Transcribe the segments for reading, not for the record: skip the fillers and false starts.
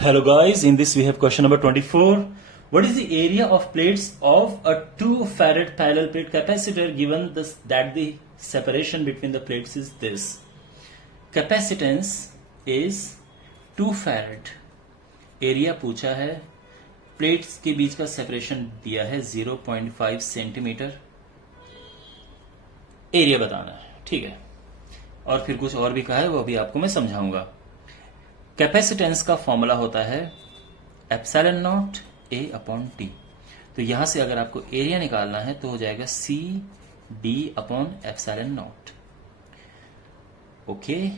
Hello guys, in this we have question number 24. What is the area of plates of a 2 farad parallel plate capacitor given that the separation between the plates is this? Capacitance is 2 farad. Area पूछा है, plates के बीच का separation दिया है 0.5 centimetre. Area बताना है, ठीक है. और फिर कुछ और भी कहा है, वो भी आपको मैं समझाऊंगा. कैपेसिटेंस का फॉर्मूला होता है epsilon not a upon T. तो यहां से अगर आपको एरिया निकालना है तो हो जाएगा C D upon epsilon naught. Okay,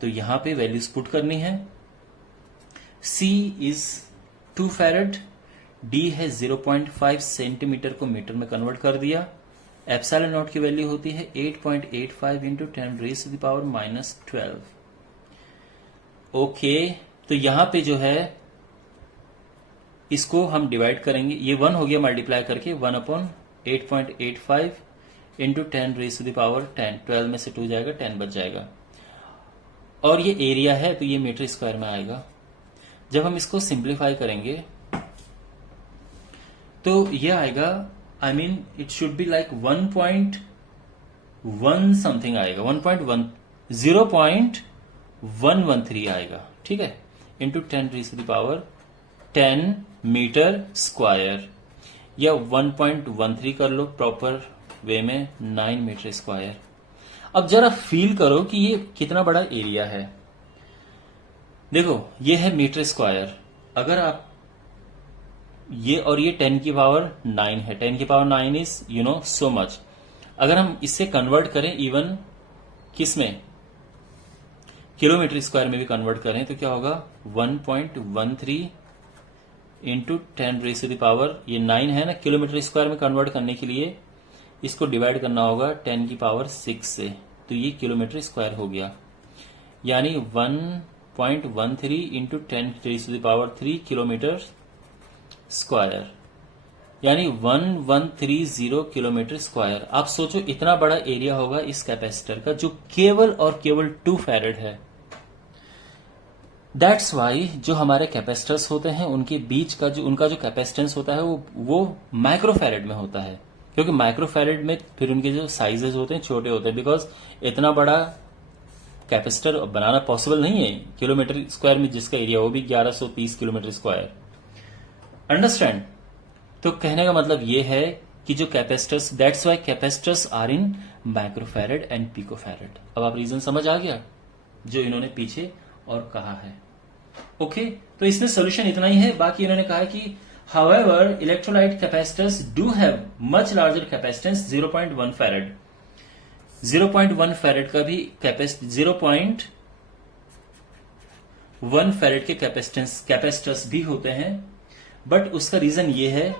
तो यहां पे वैल्यूज पुट करनी है. सी इज 2 फैरड, डी है 0.5 सेंटीमीटर को मीटर में कन्वर्ट कर दिया. एप्सिलॉन नॉट की वैल्यू होती है 8.85 into 10 raise to the power -12. Okay, तो यहां पे जो है इसको हम डिवाइड करेंगे. ये 1 हो गया मल्टीप्लाई करके 1 upon 8.85 into 10 raise to the power 10. 12 में से 2 जाएगा, 10 बच जाएगा. और ये एरिया है तो ये मीटर स्क्वायर में आएगा. जब हम इसको सिंप्लीफाई करेंगे तो ये आएगा, I mean it should be like 1.1 something आएगा. 0.113 आएगा, ठीक है, into 10 raise to the power 10 metre square, या 1.13 कर लो प्रॉपर वे में, 9 मीटर स्क्वायर. अब जरा फील करो कि ये कितना बड़ा एरिया है. देखो, ये है मीटर स्क्वायर. अगर आप ये और ये 10 की पावर 9 है. 10 की पावर 9 इज सो मच. अगर हम इससे कन्वर्ट करें इवन किस में, किलोमीटर स्क्वायर में भी कन्वर्ट करें तो क्या होगा, 1.13 into 10 raise to the power, ये 9 है ना, किलोमीटर स्क्वायर में कन्वर्ट करने के लिए इसको डिवाइड करना होगा 10 की पावर 6 से, तो ये किलोमीटर स्क्वायर हो गया. यानी 1.13 into 10 raise to the power 3 kilometre square, यानी 1130 किलोमीटर स्क्वायर. आप सोचो इतना बड़ा एरिया होगा इस कैपेसिटर का, जो केवल और केवल 2 फैरड है. दैट्स वाई जो हमारे कैपेसिटर्स होते हैं उनके बीच का उनका जो कैपेसिटेंस होता है वो माइक्रोफैरड में होता है, क्योंकि माइक्रोफैरड में फिर उनके जो साइजेस होते हैं छोटे होते हैं. बिकॉज इतना बड़ा कैपेसिटर बनाना पॉसिबल नहीं है किलोमीटर स्क्वायर में, जिसका एरिया वो भी 1130 किलोमीटर स्क्वायर. अंडरस्टैंड? तो कहने का मतलब ये है कि जो capacitors, that's why capacitors are in microfarad and picofarad. अब आप रीजन समझ आ गया जो इन्होंने पीछे और कहा है. ओके, तो इसमें सोल्यूशन इतना ही है. बाकी इन्होंने कहा कि however electrolyte capacitors do have much larger capacitance 0.1 farad. 0.1 farad का भी 0.1 फैरड के कैपेसिटर्स भी होते हैं. बट उसका रीजन ये है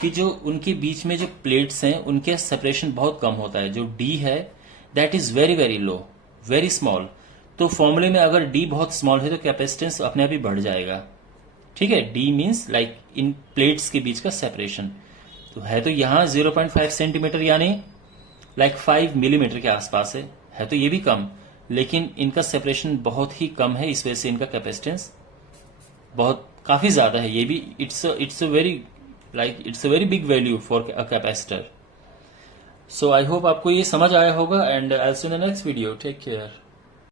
कि जो उनके बीच में जो प्लेट्स हैं उनके सेपरेशन बहुत कम होता है. जो डी है that is very very low, very small. तो फॉर्मूले में अगर डी बहुत स्मॉल है तो कैपेसिटेंस अपने आप ही बढ़ जाएगा. ठीक है, D means like in plates के बीच का सेपरेशन. तो है तो यहां 0.5 सेंटीमीटर यानी लाइक 5 मिलीमीटर के आसपास है तो ये भी कम, लेकिन इनका सेपरेशन बहुत ही कम है. इस वजह से इनका कैपेसिटेंस बहुत काफी ज्यादा है. ये भी it's a very big value for a capacitor. So I hope आपको ये समझ आया होगा and I will see you in the next video. Take care.